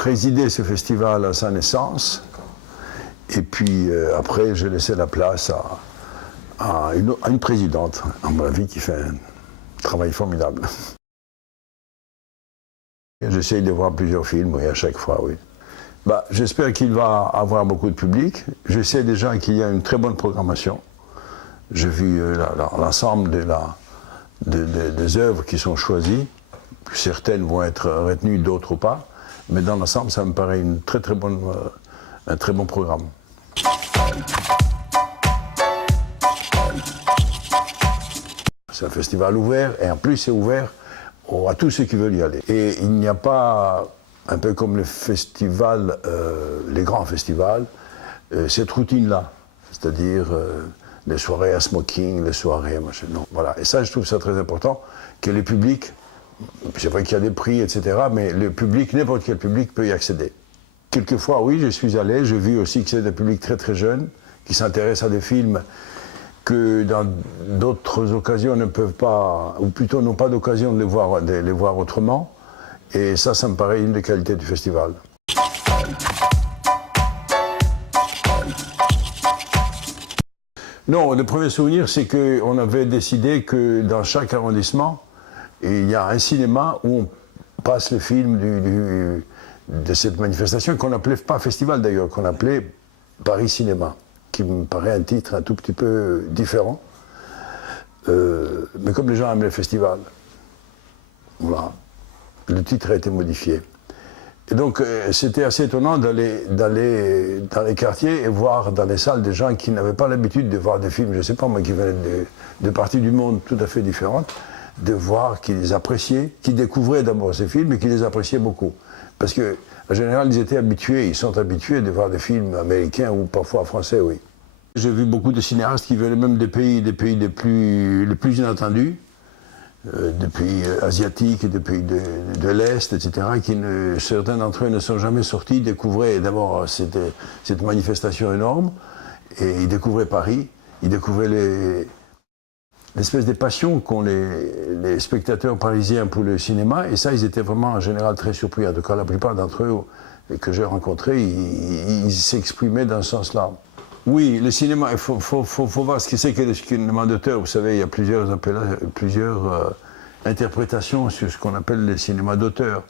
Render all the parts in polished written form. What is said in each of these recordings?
présidé ce festival à sa naissance. Et puis après, j'ai laissé la place à une présidente, à mon avis, qui fait un travail formidable. J'essaye de voir plusieurs films, oui, à chaque fois, oui. Bah, j'espère qu'il va avoir beaucoup de public. Je sais déjà qu'il y a une très bonne programmation. J'ai vu l'ensemble des œuvres qui sont choisies. Certaines vont être retenues, d'autres pas. Mais dans l'ensemble, ça me paraît un très bon programme. C'est un festival ouvert, et en plus c'est ouvert à tous ceux qui veulent y aller. Et il n'y a pas, un peu comme le festival, les grands festivals, cette routine-là. C'est-à-dire les soirées à smoking, les soirées à machin. Non, voilà. Et ça, je trouve ça très important, que les publics, c'est vrai qu'il y a des prix, etc., mais le public, n'importe quel public peut y accéder. Quelquefois, oui, je suis allé, j'ai vu aussi que c'est des publics très très jeunes, qui s'intéressent à des films que dans d'autres occasions ne peuvent pas, ou plutôt n'ont pas d'occasion de les voir autrement. Et ça me paraît une des qualités du festival. Non, le premier souvenir, c'est qu'on avait décidé que dans chaque arrondissement, il y a un cinéma où on passe le film de cette manifestation, qu'on n'appelait pas festival d'ailleurs, qu'on appelait Paris Cinéma, qui me paraît un titre un tout petit peu différent. Mais comme les gens aiment le festival, voilà, le titre a été modifié. Et donc c'était assez étonnant d'aller dans les quartiers et voir dans les salles des gens qui n'avaient pas l'habitude de voir des films, je ne sais pas moi, qui venaient de parties du monde tout à fait différentes, de voir qu'ils les appréciaient, qu'ils découvraient d'abord ces films et qu'ils les appréciaient beaucoup. Parce que en général, ils sont habitués de voir des films américains ou parfois français, oui. J'ai vu beaucoup de cinéastes qui venaient même des pays les plus inattendus, des pays asiatiques, des pays de l'Est, etc., certains d'entre eux ne sont jamais sortis, découvraient d'abord cette manifestation énorme, et ils découvraient Paris, ils découvraient l'espèce de passion qu'ont les spectateurs parisiens pour le cinéma, et ça, ils étaient vraiment en général très surpris. En tout cas, la plupart d'entre eux que j'ai rencontrés, ils s'exprimaient dans ce sens-là. Oui, le cinéma, il faut voir ce que c'est que le cinéma d'auteur. Vous savez, il y a plusieurs interprétations sur ce qu'on appelle le cinéma d'auteur.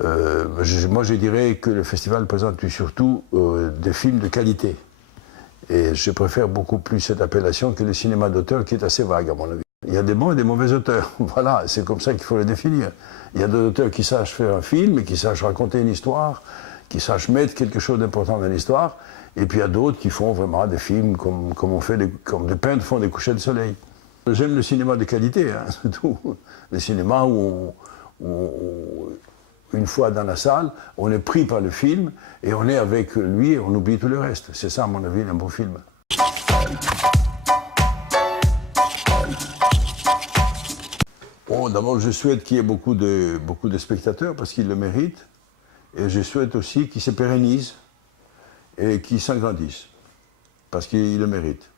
Moi, je dirais que le festival présente surtout des films de qualité. Et je préfère beaucoup plus cette appellation que le cinéma d'auteur, qui est assez vague, à mon avis. Il y a des bons et des mauvais auteurs. Voilà, c'est comme ça qu'il faut les définir. Il y a des auteurs qui sachent faire un film, et qui sachent raconter une histoire, qui sachent mettre quelque chose d'important dans l'histoire. Et puis il y a d'autres qui font vraiment des films comme des peintres font des couchers de soleil. J'aime le cinéma de qualité, hein, c'est tout. Le cinéma où une fois dans la salle, on est pris par le film et on est avec lui et on oublie tout le reste. C'est ça, à mon avis, un bon film. Bon, d'abord, je souhaite qu'il y ait beaucoup de spectateurs parce qu'ils le méritent. Et je souhaite aussi qu'ils se pérennisent et qu'ils s'agrandissent parce qu'ils le méritent.